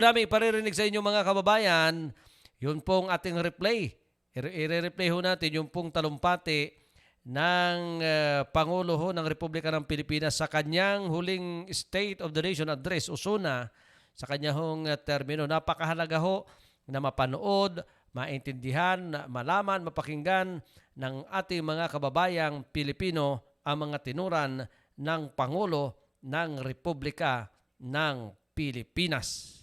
namin iparirinig sa inyo mga kababayan, yun pong ating replay. I-replay ho natin yung pong talumpati ng Pangulo ho ng Republika ng Pilipinas sa kanyang huling State of the Nation Address o SONA sa kanyang termino. Napakahalaga ho na mapanood, maintindihan, malaman, mapakinggan ng ating mga kababayang Pilipino ang mga tinuran ng Pangulo ng Republika ng Pilipinas.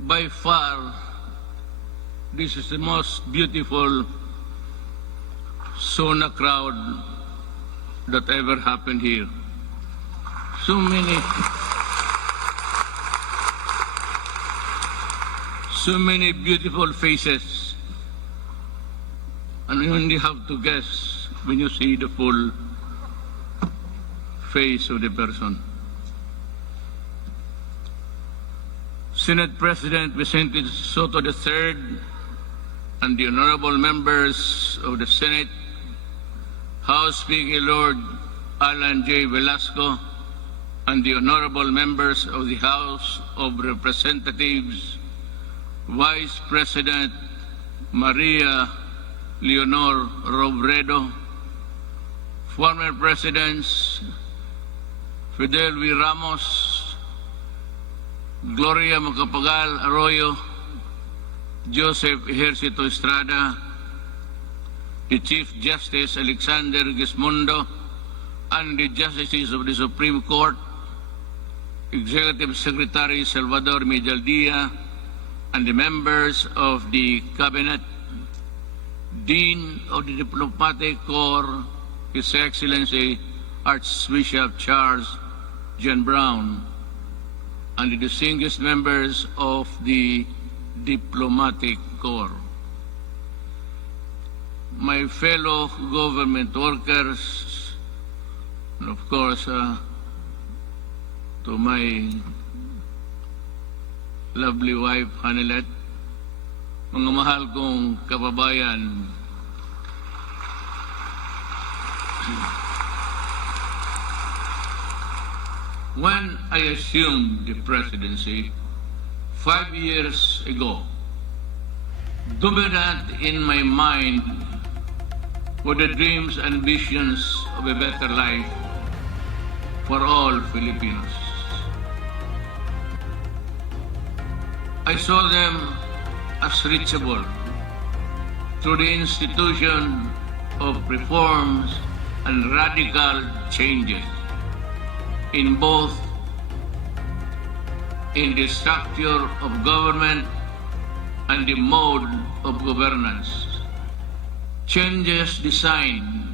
By far, this is the most beautiful SONA crowd that ever happened here. So many beautiful faces, and you only have to guess when you see the full face of the person. Senate President Vicente Soto III and the honorable members of the Senate, House Speaker Lord Alan J. Velasco, and the honorable members of the House of Representatives, Vice President Maria Leonor Robredo, former Presidents Fidel V. Ramos, Gloria Macapagal Arroyo, Joseph Ejercito Estrada, the Chief Justice Alexander Gismondo, and the Justices of the Supreme Court, Executive Secretary Salvador Medialdia, and the members of the Cabinet, Dean of the Diplomatic Corps, His Excellency Archbishop Charles John Brown, and the distinguished members of the Diplomatic Corps. My fellow government workers, and of course, to my lovely wife, Hanilet, mga mahal kong kababayan, when I assumed the presidency 5 years ago, dominant in my mind were the dreams and visions of a better life for all Filipinos. I saw them as reachable through the institution of reforms and radical changes in both in the structure of government and the mode of governance. Changes designed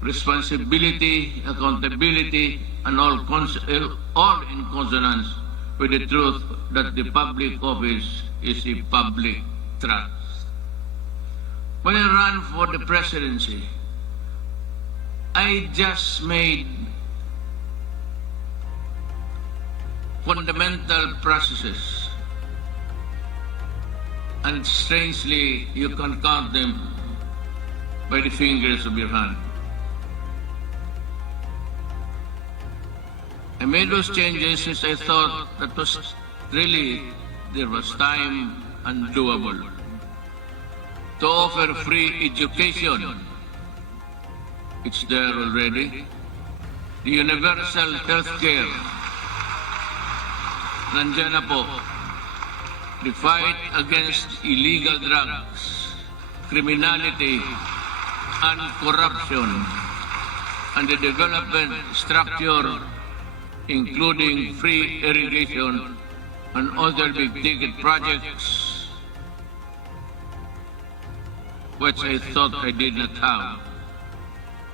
responsibility, accountability, and all in consonance with the truth that the public office is a public trust. When I ran for the presidency, I just made fundamental processes, and strangely, you can count them by the fingers of your hand. I made those changes since I thought that was really, there was time and doable to offer free education. It's there already. The universal health care, nandiyan na po. The fight against illegal drugs, criminality, and corruption, and the development structure, including free irrigation and other big-ticket projects, which I thought I did not have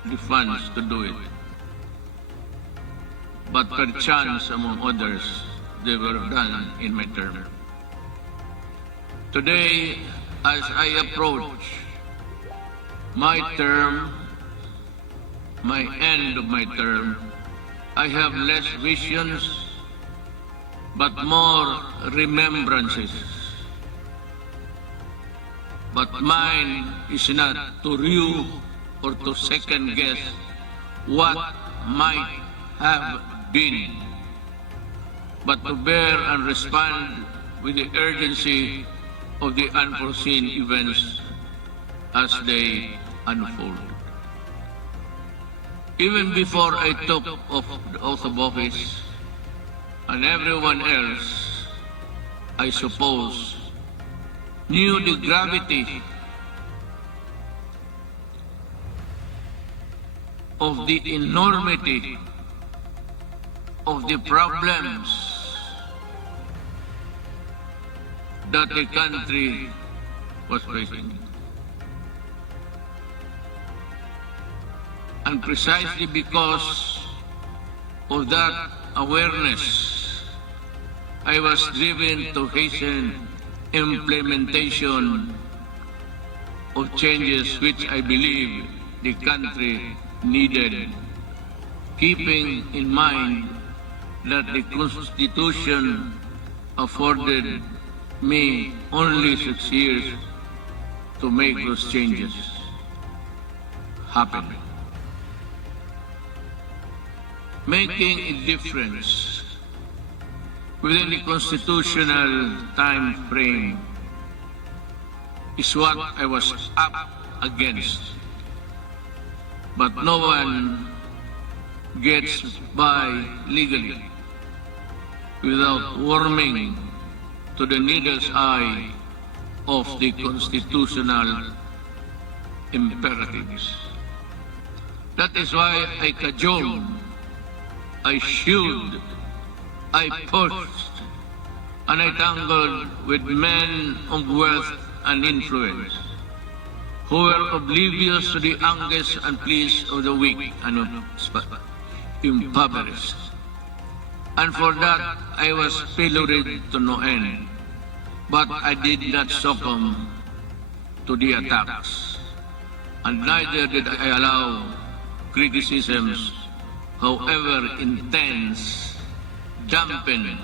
the funds to do it. But perchance, among others, they were done in my term. Today, as I approach my term, my end of my term, I have less visions, but more remembrances. But mine is not to review or to second guess what might have been, but to bear and respond with the urgency of the unforeseen events as they unfold. Even before I took the oath of office, and everyone else, I suppose, knew the gravity of the enormity of the problems that the country was facing. And precisely because of that awareness, I was driven to hasten implementation of changes which I believe the country needed, keeping in mind that the Constitution afforded me only 6 years to make those changes happen. Making a difference within the constitutional time frame is what I was up against. But no one gets by legally without warming to the needle's eye of the constitutional imperatives. That is why I cajoled, I shewed, I pushed, and I tangled with men of wealth and influence who were oblivious to the anguish and pleas of the weak and impoverished. And for that, I was pilloried to no end. But I did not succumb to the attacks. And neither did I allow criticisms, however intense, dampen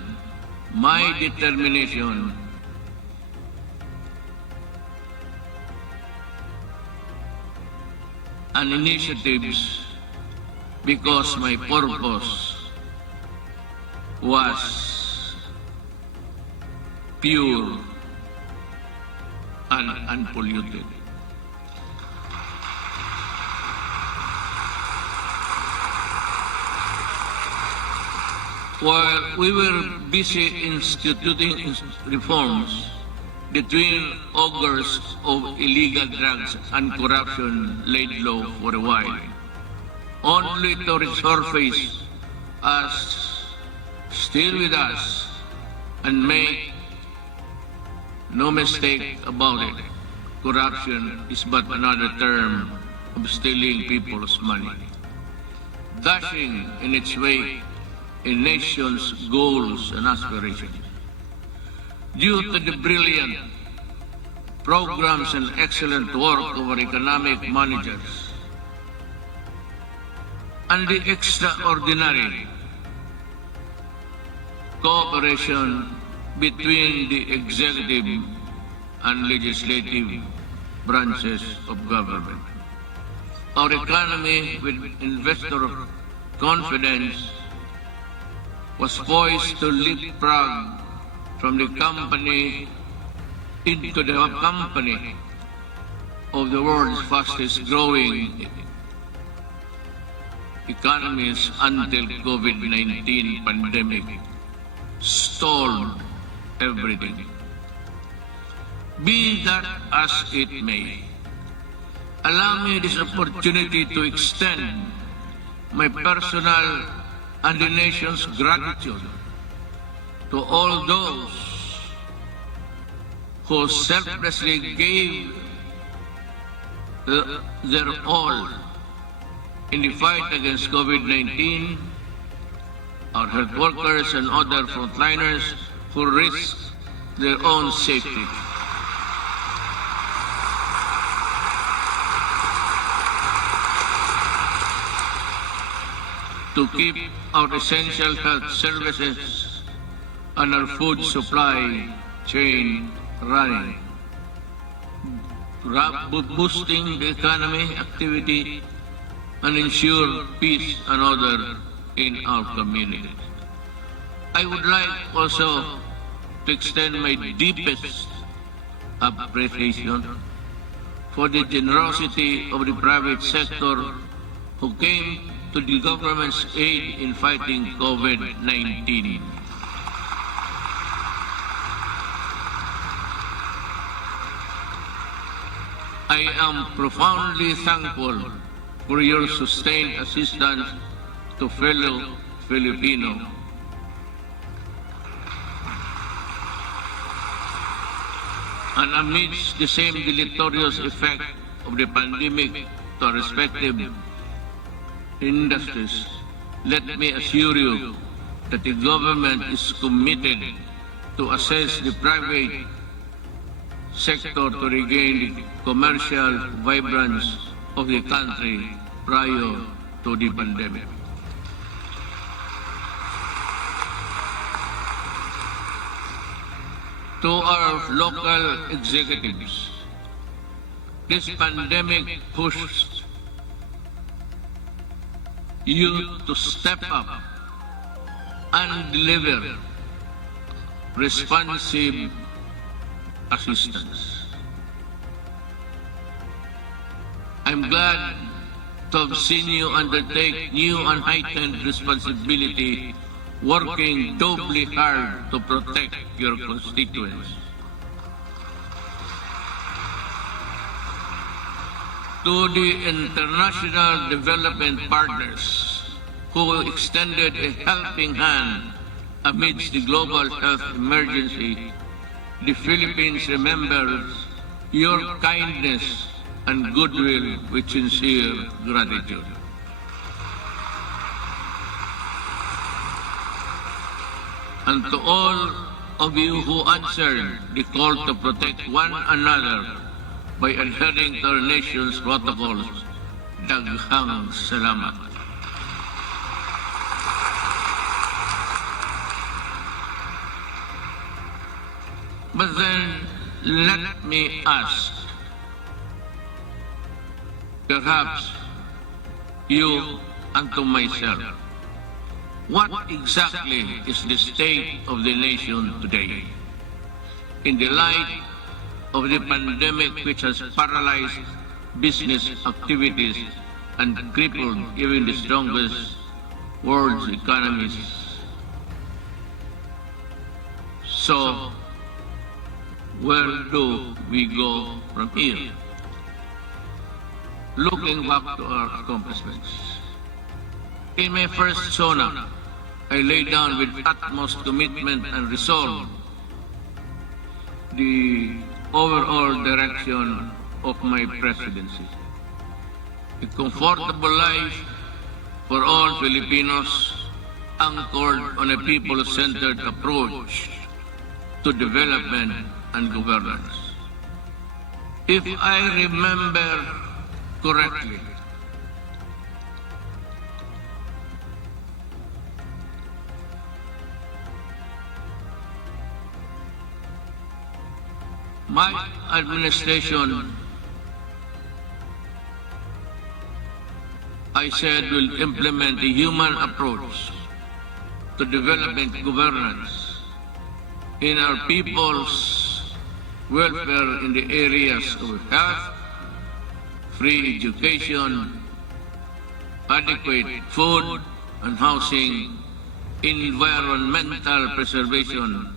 my determination and initiatives, because my purpose was pure and unpolluted. While we were busy instituting reforms, the twin augurs of illegal drugs and corruption laid low for a while, only to resurface as still with us. And make no mistake about it, corruption is but another term of stealing people's money, dashing in its way a nation's goals and aspirations. Due to the brilliant programs and excellent work of our economic managers and the extraordinary cooperation between the executive and legislative branches of government, our economy with investor confidence was poised to leapfrog from the company into the company of the world's fastest growing economies until COVID-19 pandemic stalled everything. Be that as it may, allow me this opportunity to extend my personal and the nation's gratitude to all those who selflessly gave their all in the fight against COVID-19, our health workers and other frontliners who risked their own safety. To keep our essential health services and our food supply chain running, boosting the economy activity and ensure peace and order in our community. I would like also to extend my deepest appreciation for the generosity of the private sector who came to the government's aid in fighting COVID-19. I am profoundly thankful for your sustained assistance to fellow Filipino. And amidst the same deleterious effect of the pandemic to our respective industries, let me assure you that the government is committed to assess the private sector to regain the commercial vibrance of the country prior to the pandemic. To our local executives, this pandemic pushed you to step up and deliver responsive assistance. I'm glad to have seen you undertake new and heightened responsibility, working doubly hard to protect your constituents. To the international development partners who extended a helping hand amidst the global health emergency, the Philippines remembers your kindness and goodwill with sincere gratitude. And to all of you who answered the call to protect one another by adhering to our nation's protocols, daghang salamat. But then, let me ask, perhaps you and to myself, what exactly is the state of the nation today? In the light of the pandemic which has paralyzed business activities and crippled even the strongest world's economies. So, where do we go from here? Looking back to our accomplishments. In my first SONA, I laid down with utmost commitment and resolve the overall direction of my presidency. A comfortable life for all Filipinos anchored on a people-centered approach to development and governance. If I remember correctly, my administration, I said, will implement a human approach to development governance in our people's welfare in the areas of health, free education, adequate food and housing, environmental preservation,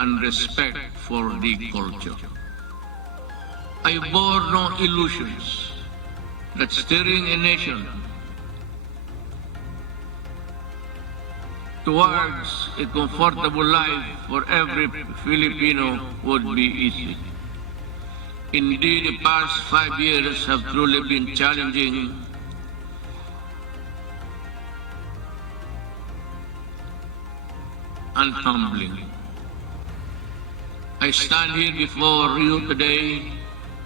and respect for the culture. I bore no illusions that steering a nation towards a comfortable life for every Filipino would be easy. Indeed, the past 5 years have truly been challenging and humbling. I stand here before you today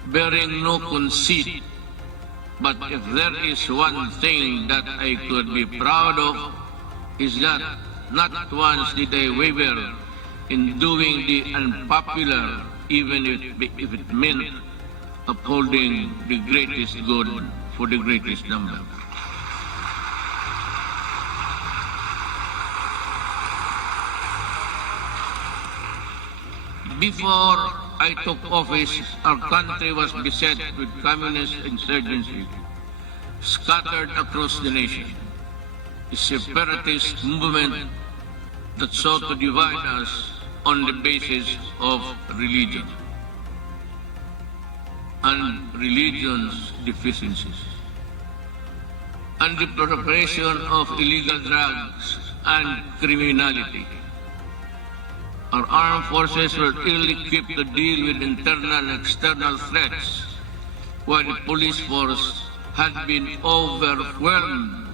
bearing no conceit, but if there is one thing that I could be proud of, is that not once did I waver in doing the unpopular, even if it meant upholding the greatest good for the greatest number. before I took office, our country was beset with communist insurgency scattered across the nation. A separatist movement that sought to divide us on the basis of religion and religion's deficiencies, and the proliferation of illegal drugs and criminality. Our armed forces were ill-equipped to deal with internal and external threats, while the police force had been overwhelmed.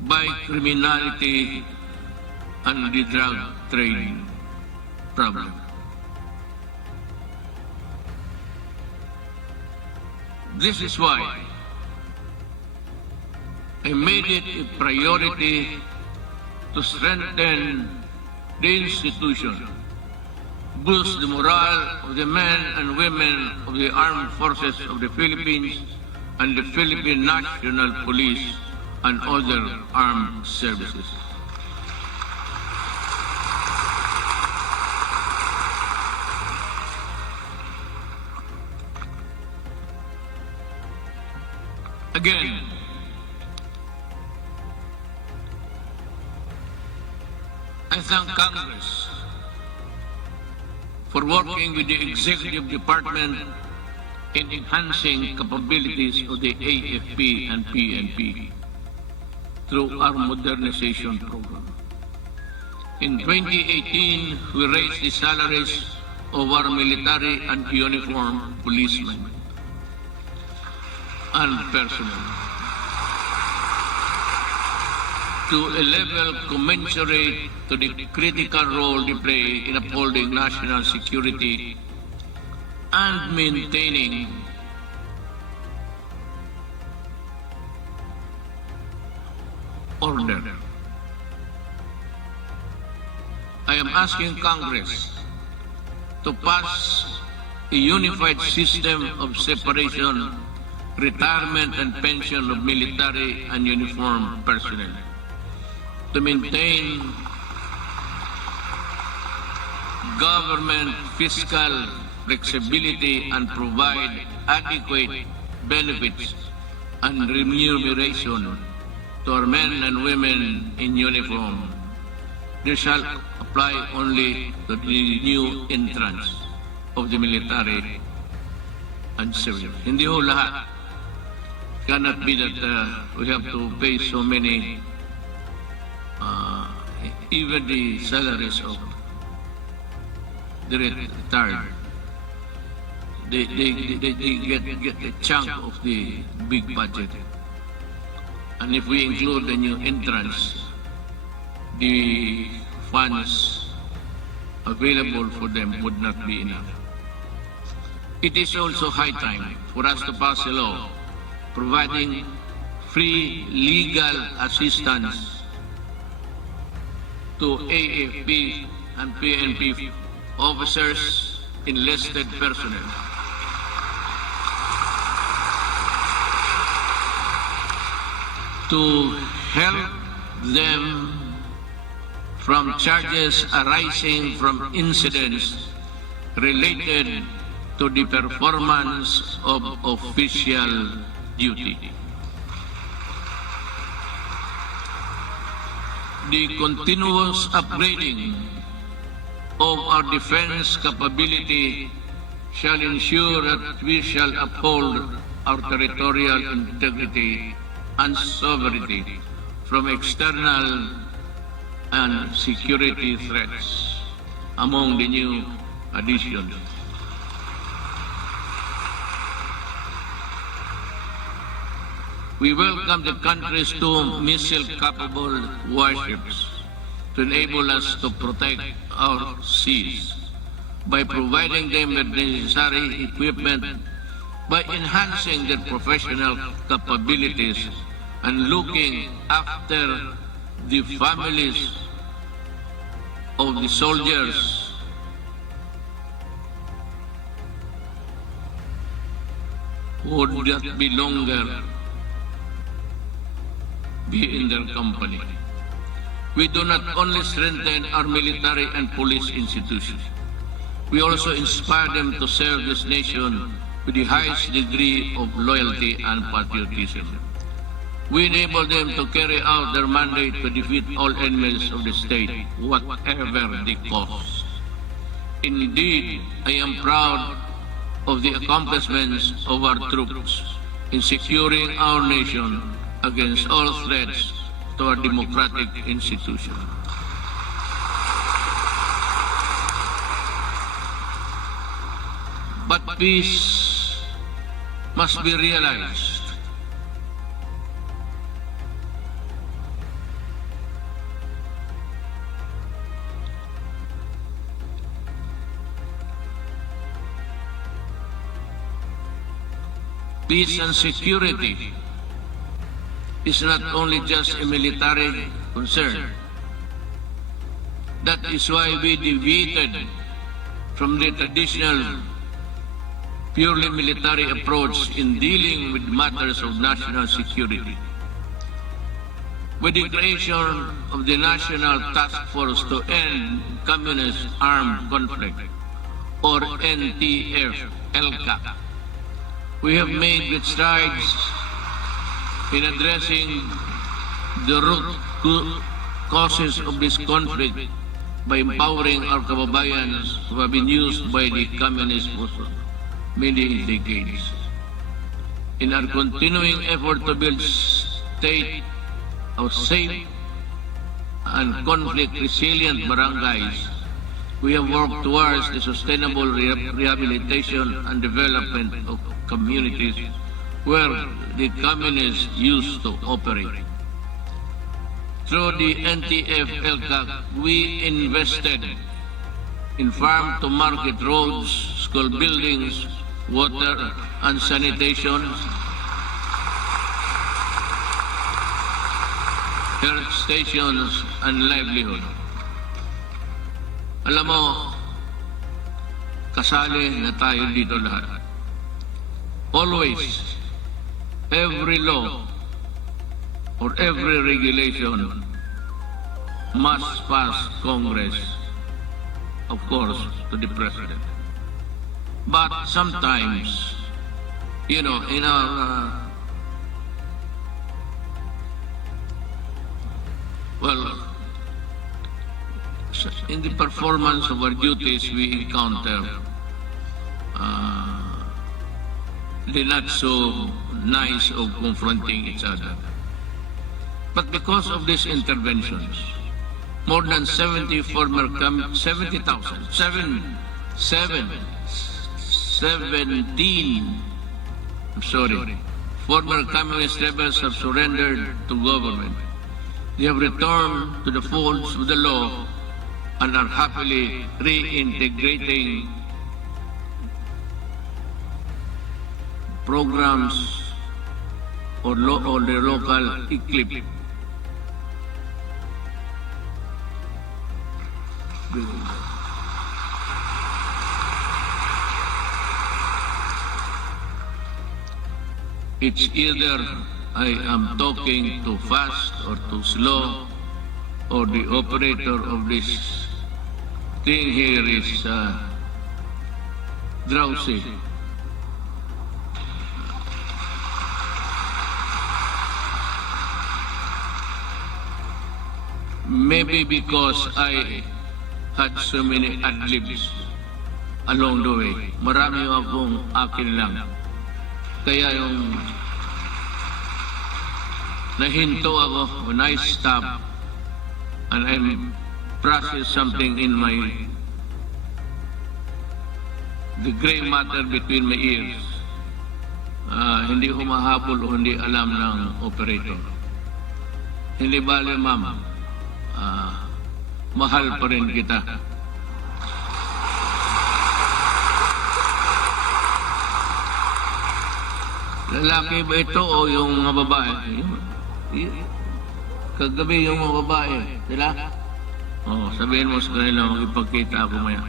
By criminality and the drug trade problem. This is why I made it a priority to strengthen the institution, boost the morale of the men and women of the armed forces of the Philippines and the Philippine National Police and other armed services. Again, I thank Congress for working with the Executive Department in enhancing capabilities of the AFP and PNP through our modernization program. In 2018, we raised the salaries of our military and uniformed policemen and personnel to a level commensurate to the critical role they play in upholding national security and maintaining order. I am asking Congress to pass a unified system of separation, retirement, and pension of military and uniformed personnel to maintain government fiscal flexibility and provide adequate benefits and remuneration to our men and women in uniform. This shall apply only to the new entrants of the military and civil. Hindi ho lahat. Cannot be that we have to pay so many, even the salaries of the retired. They get a chunk of the big budget. And if we include the new entrants, the funds available for them would not be enough. It is also high time for us to pass a law providing free legal assistance to AFP and PNP officers, enlisted personnel, to help them from charges arising from incidents related to the performance of official duty. The continuous upgrading of our defense capability shall ensure that we shall uphold our territorial integrity and sovereignty from external and security threats among the new additions. We welcome the country's two missile-capable warships to enable us to protect our seas by providing them with necessary equipment, by enhancing their professional capabilities, and looking after the families of the soldiers would not be longer be in their company. We do not only strengthen our military and police institutions, we also inspire them to serve this nation with the highest degree of loyalty and patriotism. We enable them to carry out their mandate to defeat all enemies of the state, whatever the cost. Indeed, I am proud of the accomplishments of our troops in securing our nation against all threats to our democratic institution. But peace must be realized. Peace and security is not only just a military concern. That is why we deviated from the traditional purely military approach in dealing with matters of national security. With the creation of the National Task Force to End Communist Armed Conflict, or NTF-ELCA, we have made good strides in addressing the root causes of this conflict by empowering our kababayan who have been used by the communists for many decades. In our continuing effort to build state of safe and conflict-resilient barangays, we have worked towards the sustainable rehabilitation and development of communities where the communists used to operate. Through the NTF-ELCA, we invested in farm-to-market roads, school buildings, water and sanitation, health stations, and livelihood. Alam mo, kasali na tayo dito lahat. Always, every law or every regulation must pass Congress, of course, to the President. But sometimes, you know, in our, in the performance of our duties, we encounter the not so nice of confronting each other. But because of these interventions, more than 17 former communist rebels have surrendered to government. They have returned to the folds of the law and are happily reintegrating programs or the local eclipse. It's either I am talking too fast or too slow, or the operator of this thing here is drowsy. Maybe because I had so many ad-libs along the way. Marami akong akin lang. Kaya yung nahinto ako when I stop and I process something in the gray matter between my ears. Hindi humahabol o hindi alam ng operator. Hindi bale, ma'am. Mahal pa rin kita. Lalaki ba ito o yung mga babae? Kagabi yung mga babae, sila? Sabihin mo sa kanila, magipagkita ako maya.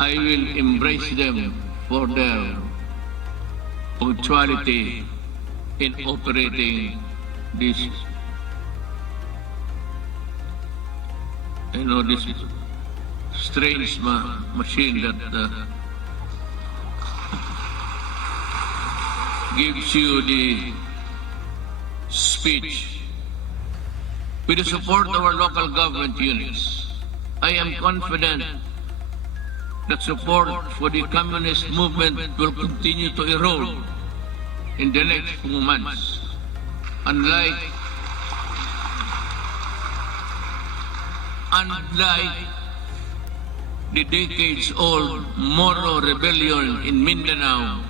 I will embrace them for their punctuality in operating this, this strange machine that gives you the speech. With the support of our local government units, I am confident that support for the communist movement will continue to erode in the next few months. Unlike the decades-old Moro rebellion in Mindanao,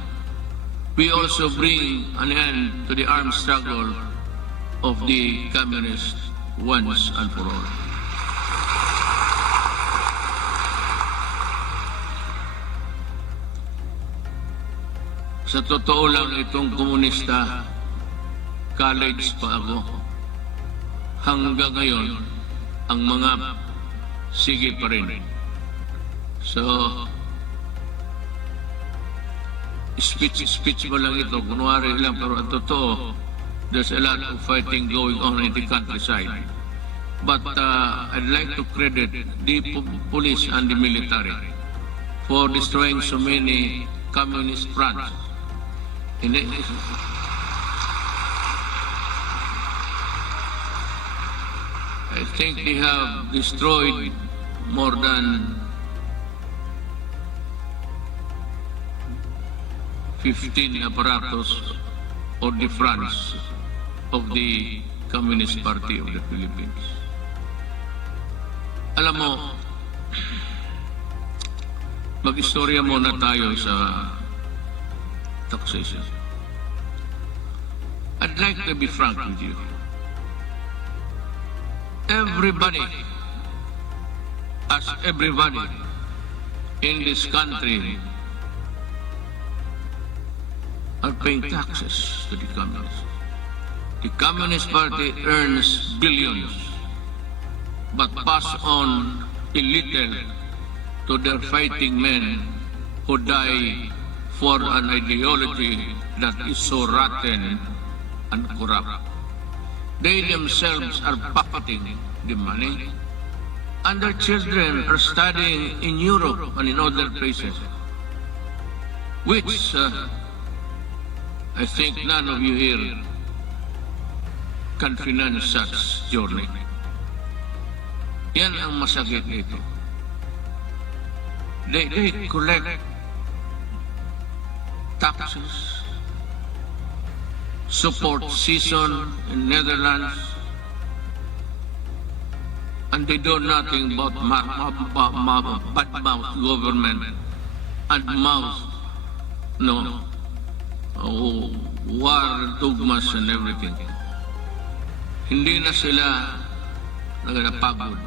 we also bring an end to the armed struggle of the communists once and for all. Sa totoo lang itong komunista, college pa ako. Hanggang ngayon, ang mga sige pa rin. So, speech mo lang ito, kunwari lang, pero ang totoo, there's a lot of fighting going on in the countryside. But I'd like to credit the police and the military for destroying so many communist fronts. I think they have destroyed more than 15 apparatus or the fronts of the Communist Party of the Philippines. Alam mo, mag-istorya muna tayo sa taxation. I'd like to be frank with you. Everybody in this country are paying taxes to the communists. The Communist Party earns billions, but pass on a little to their fighting men who die for an ideology that is so rotten and corrupt. They themselves are pocketing the money, and their children are studying in Europe and in other places, which I think none of you here can finance such journey. Yan ang masakit nito. They collect taxes, support season in Netherlands, and they do nothing but bad-mouth government and war dogmas and everything. Hindi na sila nagpagod.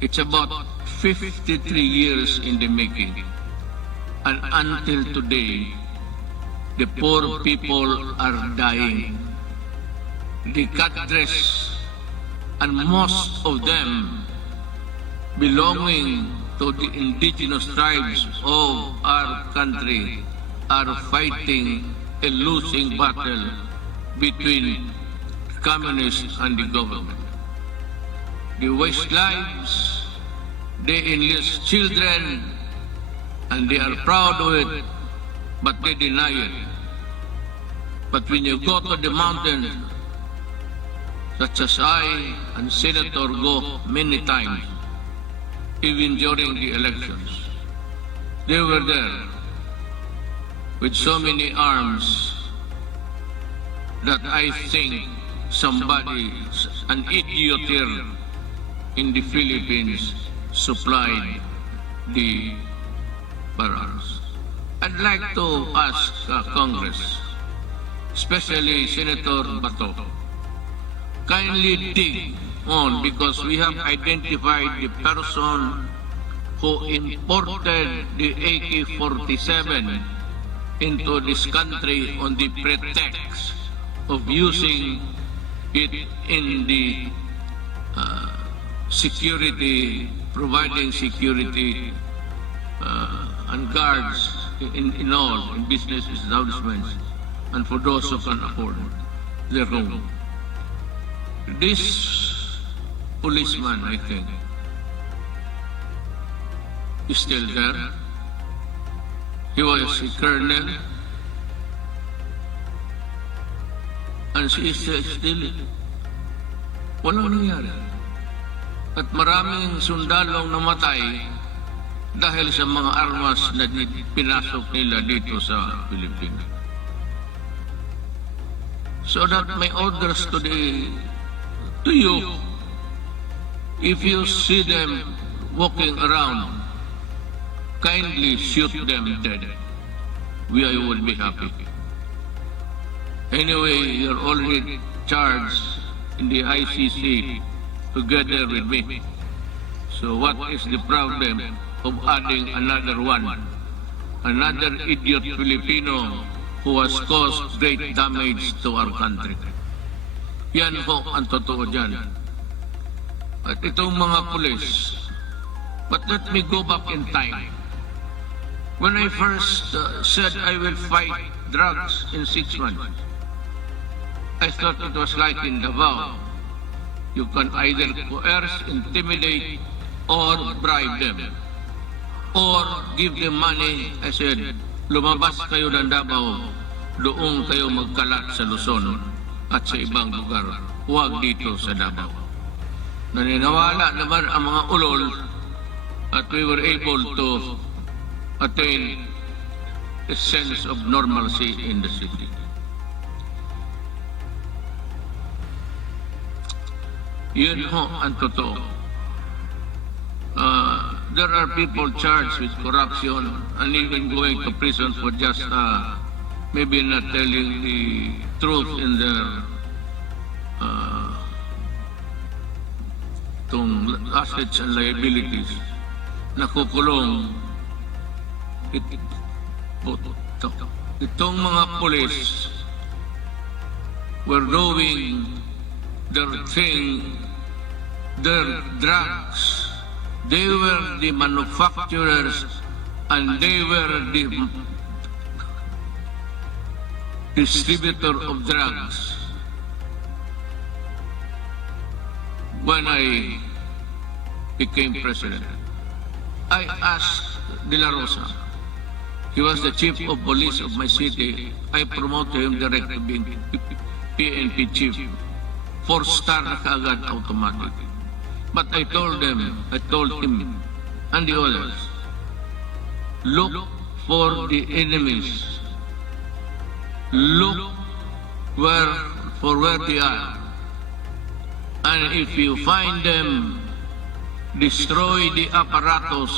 It's about 53 years in the making. And until today, the poor people are dying. The cadres, and most of them belonging to the indigenous tribes of our country, are fighting a losing battle between communists and the government. They waste lives, they enlist children, and they are proud of it, but they deny it. But when you go to the mountains, such as I and Senator go many times, even during the elections, they were there with so many arms that I think somebody, an idiot here in the Philippines, supplied the firearms. I'd like to ask Congress, especially Senator Bato, kindly dig on, because we have identified the person who imported the AK-47 into this country on the pretext of using it in the security, providing security and guards in all, in business establishments, and for those who can afford their home. This policeman, I think, is still there. He was a colonel, and she is still. Walang nangyari. At maraming sundalong namatay dahil sa mga armas na pinasok nila dito sa Pilipinas. So that my orders to you, if you see them walking around, kindly shoot them dead. We would be happy. Anyway, you're already charged in the ICC together with me. So what is the problem of adding another one? Another idiot Filipino who has caused great damage to our country. Yan ho ang totoo dyan. At itong mga pulis, but let me go back in time. When I first said I will fight drugs in 6 months, I thought it was like in Davao. You can either coerce, intimidate, or bribe them. Or give them money. I said, lumabas kayo ng Davao, doon kayo magkalat sa Luzon at sa ibang lugar. Huwag dito sa Davao. Naniniwala naman ang mga ulol at we were able to attain a sense of normalcy in the city. Yun ho ang totoo. There are people charged with corruption and even going to prison for just maybe not telling the truth in their assets and liabilities. Nakukulong itong mga police were doing their thing, their drugs. They were the manufacturers and they were the distributor of drugs. When I became president, I asked De La Rosa, he was the chief of police of my city, I promoted him direct to being PNP chief. 4-star na kaagad automatic. But I told him and the others, look for the enemies. Look for where they are. And if you find them, destroy the apparatus.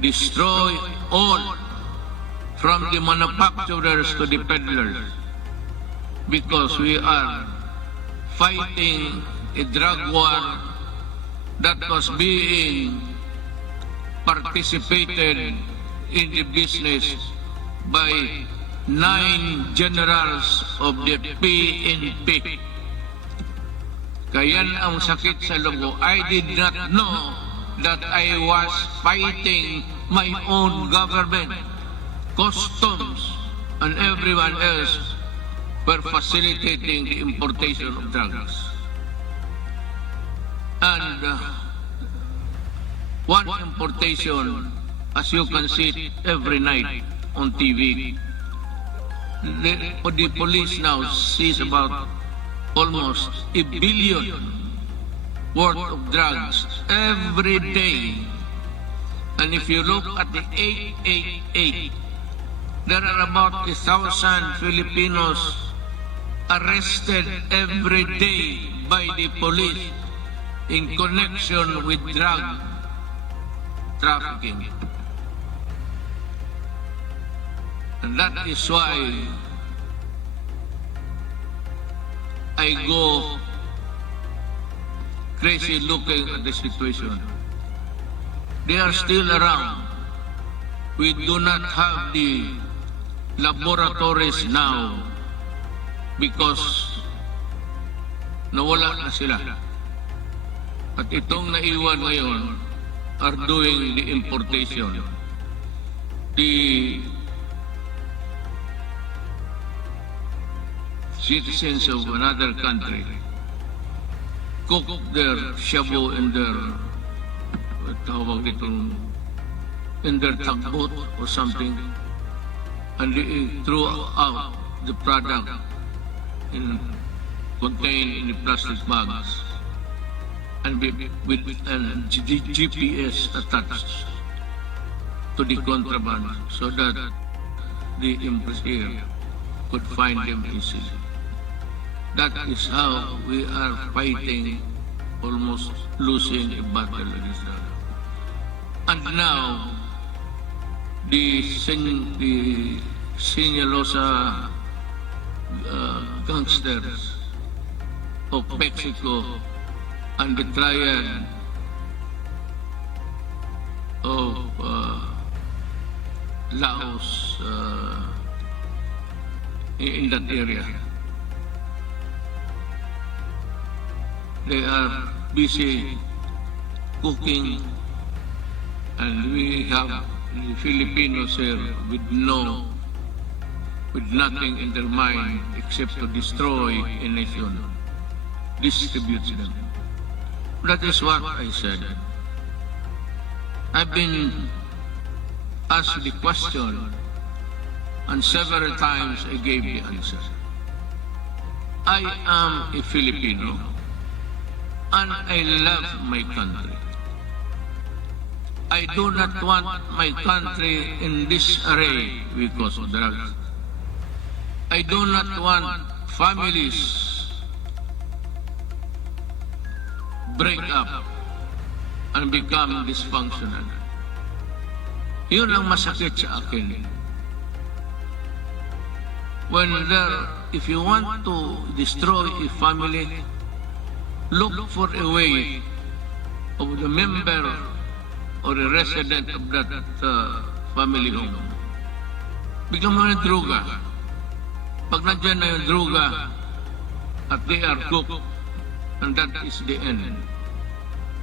Destroy all, from the manufacturers to the peddlers. Because we are fighting a drug war that was being participated in the business by 9 generals of the PNP. Kaya ang sakit sa loob. I did not know that I was fighting my own government. Customs and everyone else were facilitating the importation of drugs. And one importation, as you can see every night on TV, the police now sees about almost $1 billion worth of drugs every day. And if you look at the 888, there are about 1,000 Filipinos arrested every day by the police in connection with drug trafficking. And that is why I go crazy looking at the situation. They are still around. We do not have the laboratories now because nawala na sila. At itong naiwan ngayon are doing the importation. the citizens of another country cook their shabu in their in their tugboat or something, and they throw out the product contained in the plastic bags and with GPS attached to the contraband so that the importer could find them easily. That is how we are fighting, almost losing a battle against that. And now, the Sinalosa gangsters of Mexico and the triad of Laos in that area. They are busy cooking, and we have the Filipinos here with nothing in their mind except to destroy a nation, distribute them. That is what I said. I've been asked the question, and several times I gave the answer. I am a Filipino, and I love my country. I do not want my country in disarray because of drugs. I do not want families break up and become dysfunctional. Yun ang masakit sa akin. If you want to destroy a family, look for a way of the member or a resident of that family home. Biglang mga droga. Pag nandiyan na yung droga at they are cooked, and that is the end.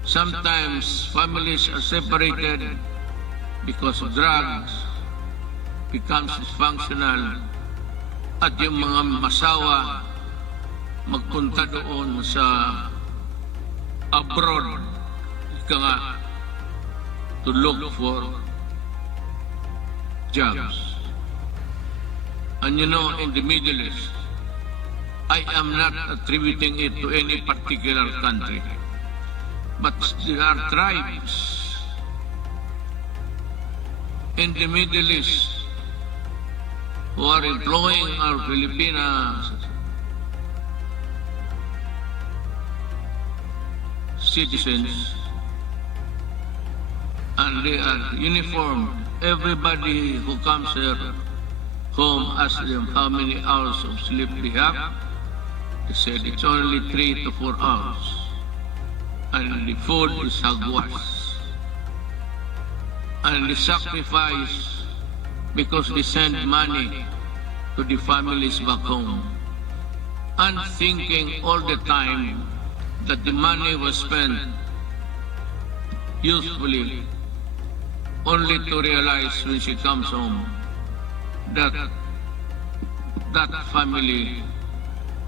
Sometimes families are separated because of drugs, becomes dysfunctional, at yung mga masawa magpunta doon sa abroad, ika nga, to look for jobs. And you know, in the Middle East, I am not attributing it to any particular country, but there are tribes in the Middle East who are employing our Filipino citizens, and they are uniformed. Everybody who comes here home asks them how many hours of sleep they have. They said it's only 3 to 4 hours. And the food is hagwas. And the sacrifice, because they send money to the families back home, and thinking all the time that the money was spent usefully, only to realize when she comes home that that family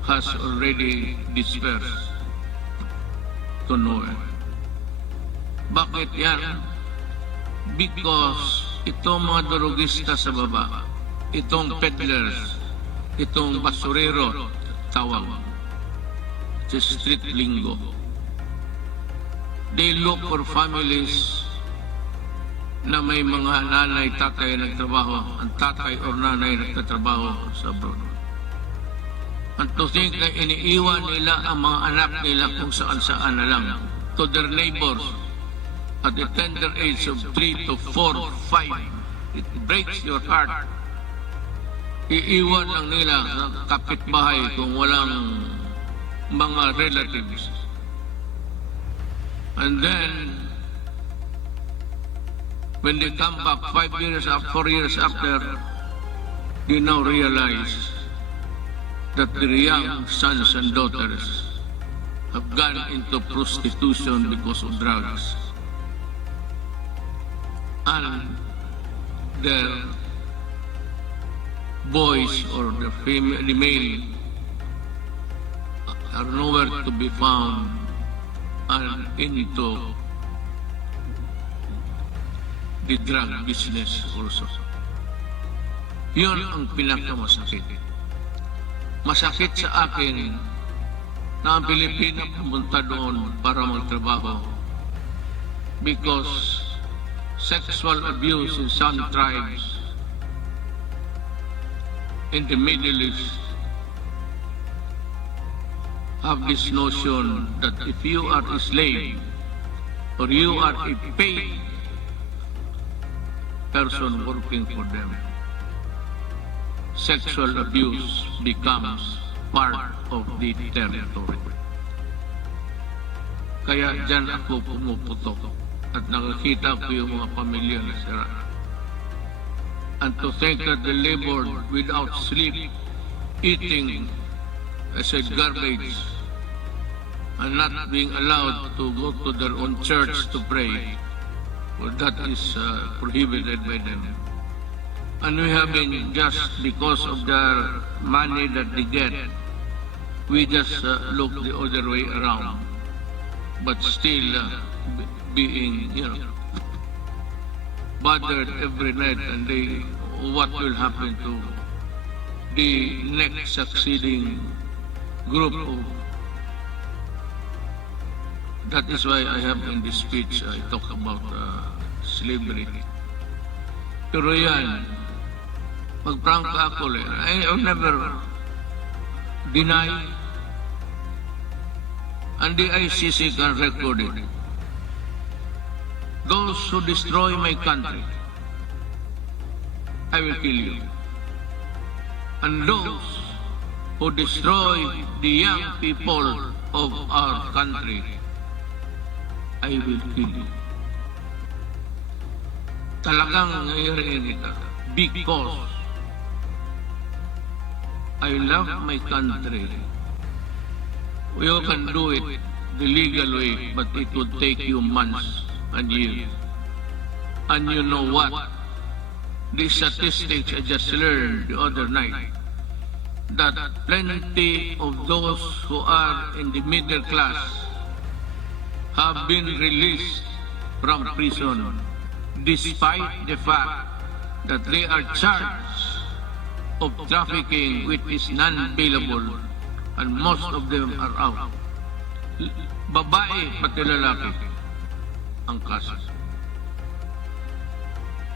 has already dispersed to nowhere. Bakit yan? Because itong mga drogista sa baba, itong peddlers, itong basurero, tawag, sa street lingo, they look for families na may mga nanay, tatay nagtrabaho, ang tatay or nanay nagtatrabaho sa abroad. And to think na iniiwan nila ang mga anak nila kung saan-saan na lang to their neighbors at the tender age of 3 to 4, 5. It breaks your heart. Iiwan lang nila sa kapitbahay kung walang mga relatives. And then, when they come back 5 years after, 4 years after, they now realize that their young sons and daughters have gone into prostitution because of drugs. And their boys or the male are nowhere to be found and into the drug business also. Yun ang pinakamasakit. Masakit sa akin na ang Pilipino pumunta doon para magtrabaho because sexual abuse in some tribes in the Middle East have this notion that if you are a slave or you are a paid person working for them, sexual abuse becomes part of the territory. Kaya dyan ako pumuputok at nakakita ko yung mga pamilya na sira. And to think that they labored without sleep, eating as a garbage, and not being allowed to go to their own church to pray, well, that is prohibited by them. And we have been, just because of the money that they get, we just look the other way around, but still being, bothered every night, and what will happen to the next succeeding group of. That is why I have in this speech, I talk about slavery. Pero yan, magprangka ako I will never deny, and the ICC can record it. Those who destroy my country, I will kill you. And those who destroy the young people of our country, I will kill you. Talagang ngayon ito because I love my country. You can do it the legal way, but it will take you months and years. And you know what? The statistics I just learned the other night, that plenty of those who are in the middle class have been released from prison despite the fact that they are charged of trafficking which is non-bailable, and most of them are out. Babae pati lalaki ang kaso.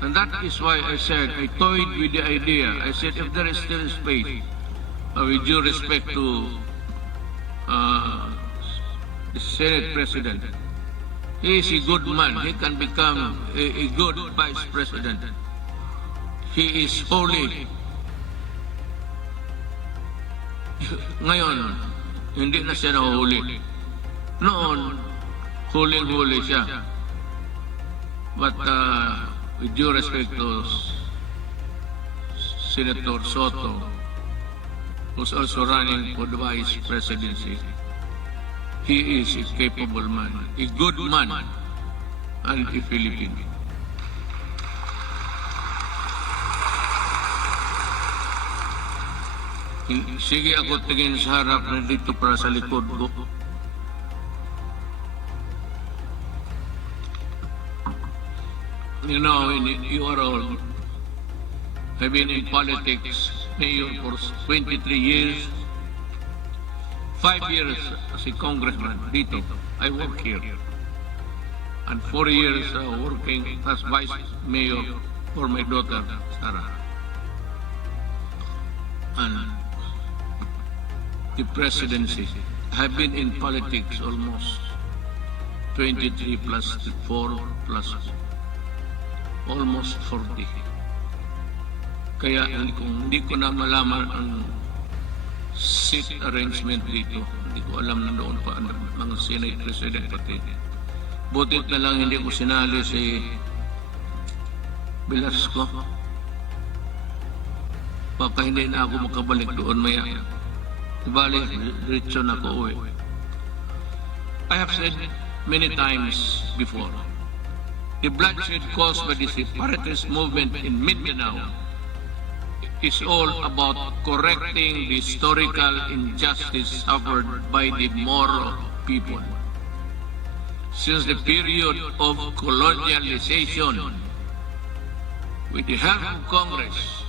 And that is why I said, I toyed with the idea. I said, if there is still space, with due respect to the Senate President, he is a good man. He can become a good Vice President. He is holy. Ngayon, hindi na siya nahuli. Noon, huling-huli siya. But with due respect to Senator Soto, who's also running for the Vice Presidency, he is a capable man, a good man, and a Filipino. Sige ako tingin sa harap na dito para sa likod ko. You know, you are all, I've been in politics, mayor for 23 years, 5 years as a congressman dito. I work here. And 4 years working as vice mayor for my daughter, Sarah. And the presidency. I've been in politics almost 23 plus 4 plus almost 40. Kaya hindi ko na malaman ang seat arrangement dito. Hindi ko alam na doon pa ang mga Senate President pati. Butit na lang hindi ko sinali si Velasco. Baka hindi na ako makabalik doon maya. Bali, diretso na ako uwi. I have said many times before The bloodshed caused by the separatist movement in Mindanao is all about correcting the historical injustice suffered by the Moro people. Since the period of colonialization, with the help of Congress,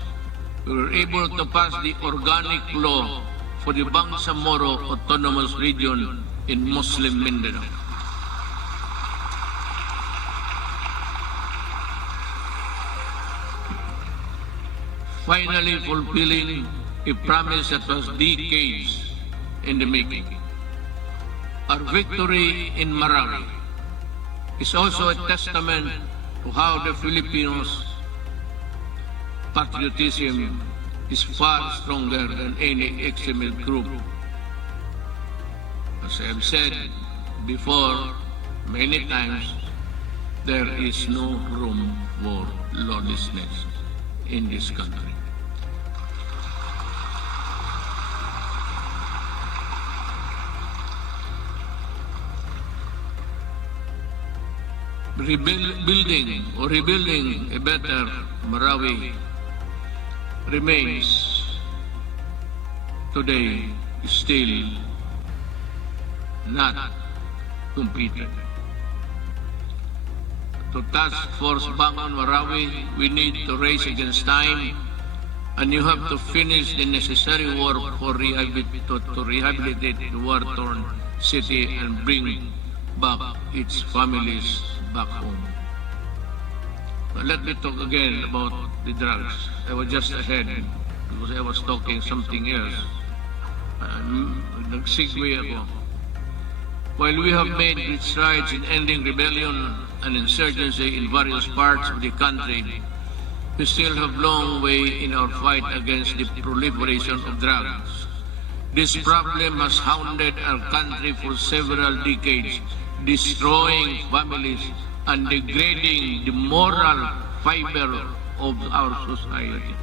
we were able to pass the organic law for the Bangsamoro Autonomous Region in Muslim Mindanao. Finally fulfilling a promise that was decades in the making. Our victory in Marawi is also a testament to how the Filipinos' patriotism is far stronger than any extremist group. As I have said before many times, there is no room for lawlessness in this country. Rebuilding a better Marawi remains today still not completed. To Task Force Bangon Marawi, we need to race against time, and you have to finish the necessary work for to rehabilitate the war-torn city and bring back its families back home. But let me talk again about the drugs. I was just ahead because I was talking something else. Nag-segue ako. While we have made great strides in ending rebellion and insurgency in various parts of the country, we still have a long way in our fight against the proliferation of drugs. This problem has hounded our country for several decades, destroying families and degrading the moral fiber of our society.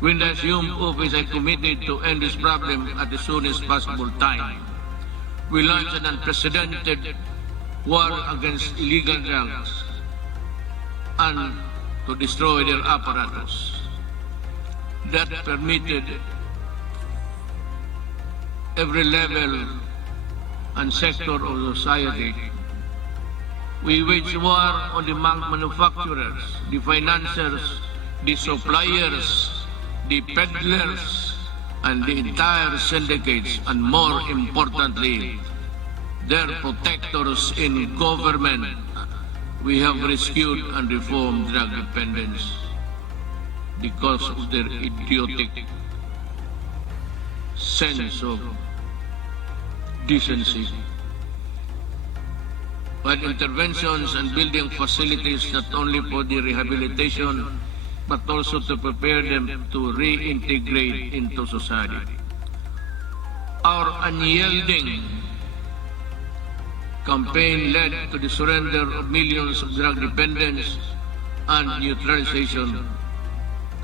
When I assumed office, I committed to end this problem at the soonest possible time. We launched an unprecedented war against illegal drugs and to destroy their apparatus. That permitted every level and sector of society. We wage war on the manufacturers, the financiers, the suppliers, the peddlers, and the entire syndicates, and more importantly, their protectors in government. We have rescued and reformed drug dependence because of their idiotic sense of decency. But interventions and building facilities not only for the rehabilitation but also to prepare them to reintegrate into society. Our unyielding campaign led to the surrender of millions of drug dependents and neutralization,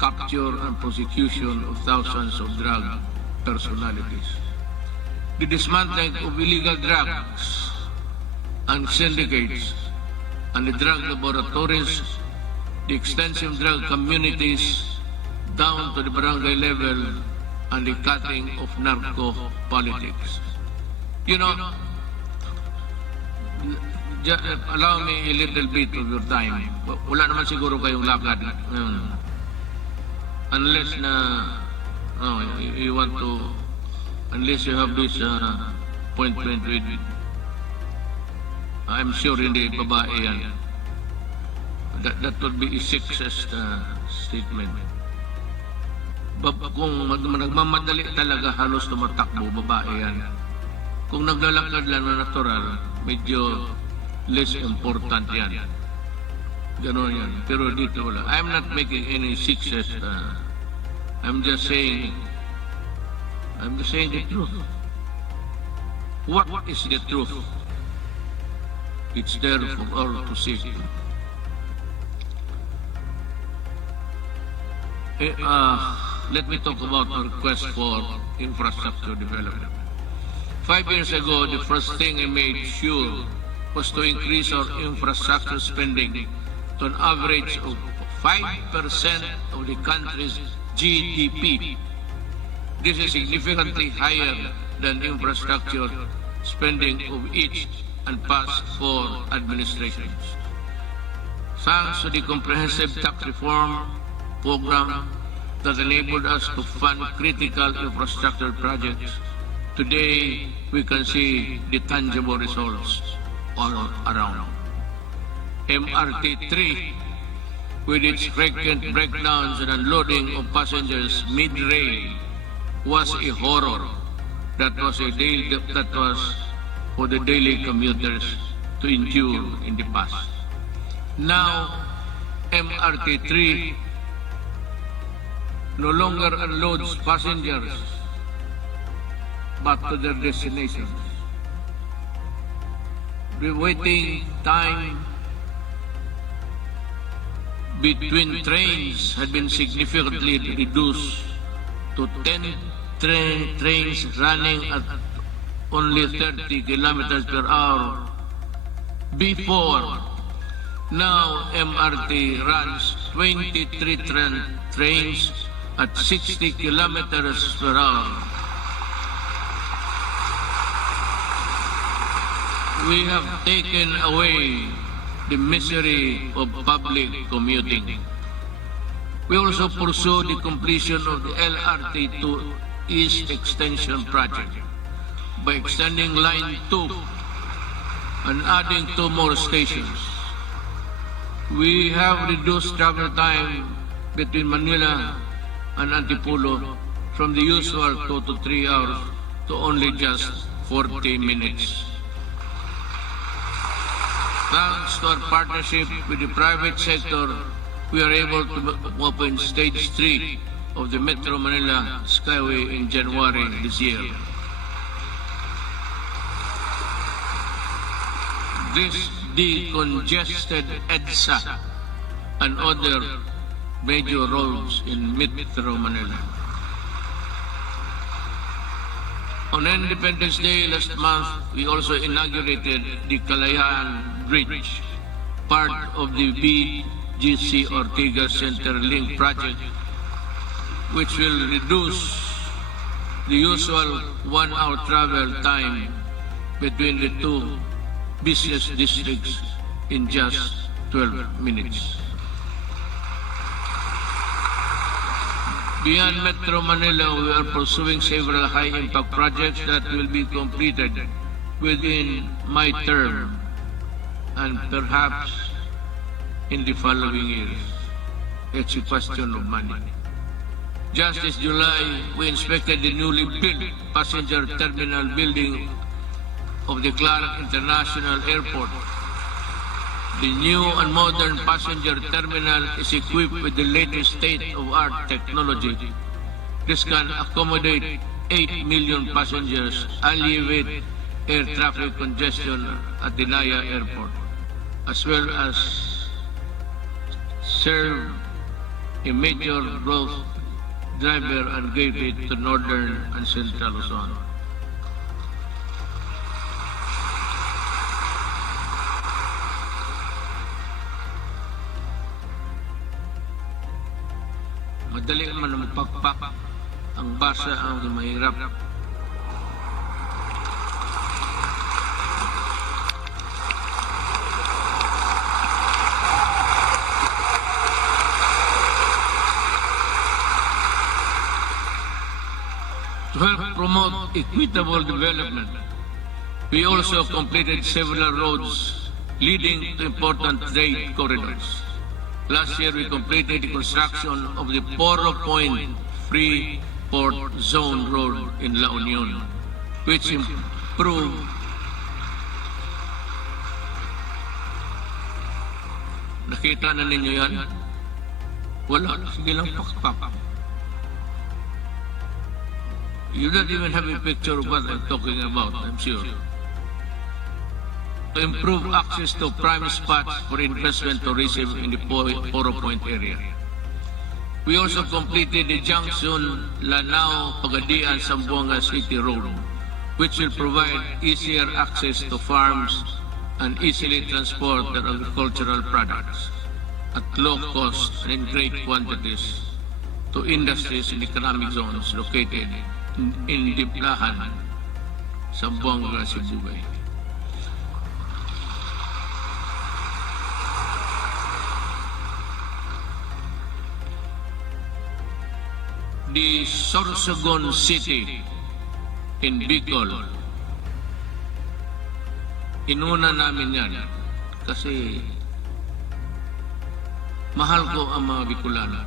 capture and prosecution of thousands of drug personalities. The dismantling of illegal drugs and syndicates and the drug laboratories, the extensive drug communities down to the barangay level, and the cutting of narco politics. You know, allow me a little bit of your time. Wala naman siguro kayong lakad ngayon. Unless you want to, unless you have this appointment with, I'm sure hindi babae yan. That would be a sexist statement. Kung nagmamadali talaga, halos tumatakbo, babae yan. Kung naglalakad lang na natural, medyo less important yan. Ganon yan. Pero dito wala. I'm not making any sexist. I'm just saying the truth. What is the truth? It's there for all to see. Let me talk about our quest for infrastructure development. 5 years ago, the first thing I made sure was to increase our infrastructure spending to an average of 5% of the country's GDP. This is significantly higher than infrastructure spending of each and past four administrations. Thanks to the comprehensive tax reform program that enabled us to fund critical infrastructure projects, today we can see the tangible results all around. MRT-3, with its frequent breakdowns and unloading of passengers mid-rail, was a horror. That was for the daily commuters to endure in the past. Now, MRT-3 no longer unloads passengers but to their destinations. The waiting time between trains had been significantly reduced to 10 trains running at only 30 kilometers per hour before. Now MRT runs 23 trains at 60 kilometers per hour. We have taken away the misery of public commuting. We also pursue the completion of the LRT to East Extension Project by extending Line 2 and adding 2 more stations. We have reduced travel time between Manila and Antipolo from the usual 2 to 3 hours to only just 40 minutes. Thanks to our partnership with the private sector, we are able to open Stage 3 of the Metro Manila Skyway in January this year. This decongested EDSA and other major roads in Metro Manila. On Independence Day last month, we also inaugurated the Kalayaan Bridge, part of the BGC Ortigas Centerlink project, which will reduce the usual 1-hour travel time between the two business districts in just 12 minutes. Beyond Metro Manila, we are pursuing several high-impact projects that will be completed within my term and perhaps in the following years. It's a question of money. Just this July, we inspected the newly built passenger terminal building of the Clark International Airport. The new and modern passenger terminal is equipped with the latest state-of-art technology. This can accommodate 8 million passengers, alleviate air traffic congestion at the Naya Airport, as well as serve a major growth driver and gateway to northern and central Luzon. Madali naman magpakpak ang basa ang mahirap. To help promote equitable development, we also completed several roads leading to important trade corridors. Last year, we completed the construction of the Poro Point Free Port Zone Road in La Union, which improved nakita na ninyo yan? Wala. Sige lang pakpak. You don't even have a picture of what I'm talking about, I'm sure. To improve access to prime spots for investment tourism in the Poro Point area. We also completed the junction Lanao-Pagadian-Zamboanga City Road, which will provide easier access to farms and easily transport their agricultural products at low cost and in great quantities to industries and economic zones located in Diplahan, Zamboanga, Cebu. The Sorsogon City in Bicol, inuna namin yan kasi mahal ko ang mga Bicolano.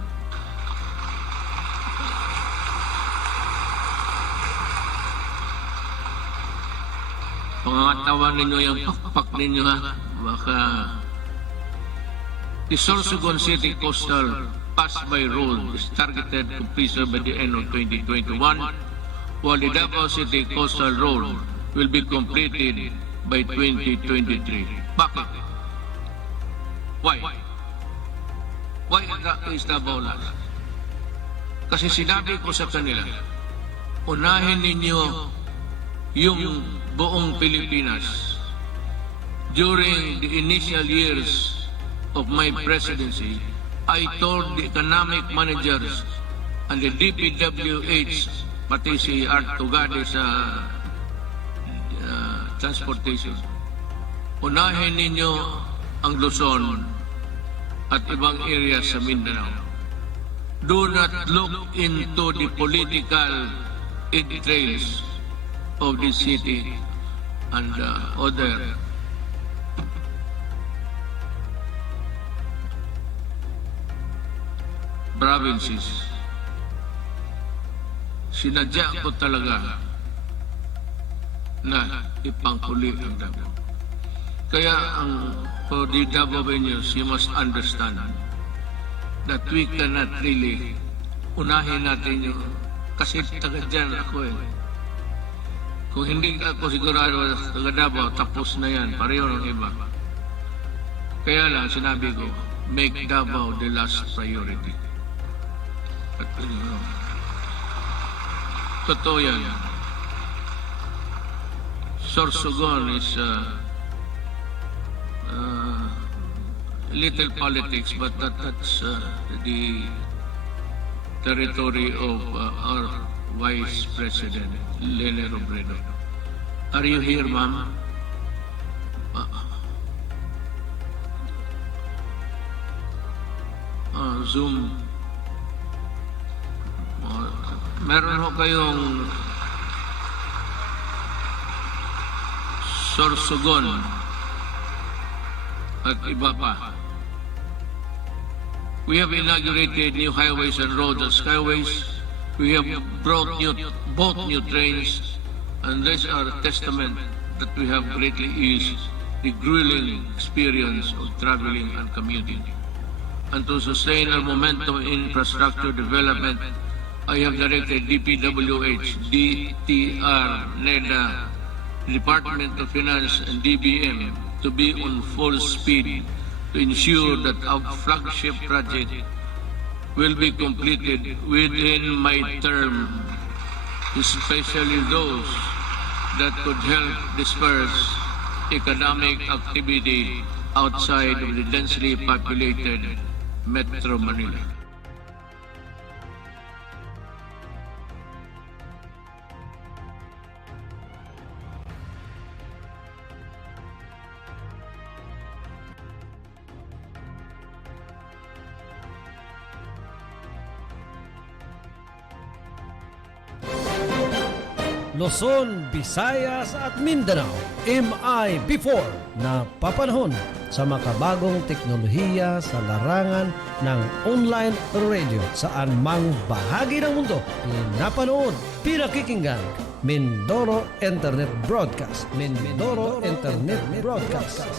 Pangatawan ninyo yung pakpak ninyo ha. Baka the Sorsogon City Coastal Pass-by Road is targeted completion by the end of 2021, while the Davao City Coastal Road will be completed by 2023. Bakit? Why? Why is Davao last? Kasi sinabi ko sa kanila, unahin ninyo yung buong Pilipinas. During the initial years of my presidency, I told the economic managers and the DPWH, pati si Art Tugade sa transportation, unahin ninyo ang Luzon at ibang areas sa Mindanao. Do not look into the political entrails of the city and other provinces. Sinadya ko talaga na ipangkuli ang Davao. Kaya for the Davaoenos, you must understand that we cannot really unahin natin yung, kasi taga dyan ako eh. Kung hindi ako sigurado taga Davao, tapos na yan, pareho ng iba. Kaya lang sinabi ko, make Davao the last priority. At totoo yan. Sorsogon is little politics, but that's the territory of our Vice President, Lene Robredo. Are you here, ma'am? Zoom. Meron ho kayong Sorsogon at iba pa. We have inaugurated new highways and roads and skyways. We have brought both new trains, and these are a testament that we have greatly eased the grueling experience of traveling and commuting. And to sustain our momentum in infrastructure development, I have directed DPWH, DTR, NEDA, Department of Finance, and DBM to be on full speed to ensure that our flagship project will be completed within my term, especially those that could help disperse economic activity outside of the densely populated Metro Manila. Luzon, Visayas at Mindanao, MI before na papanahon sa makabagong teknolohiya sa larangan ng online radio saan mang bahagi ng mundo pinapanood, pinakikinggan. Mindoro Internet Broadcast. Mindoro Internet Broadcast.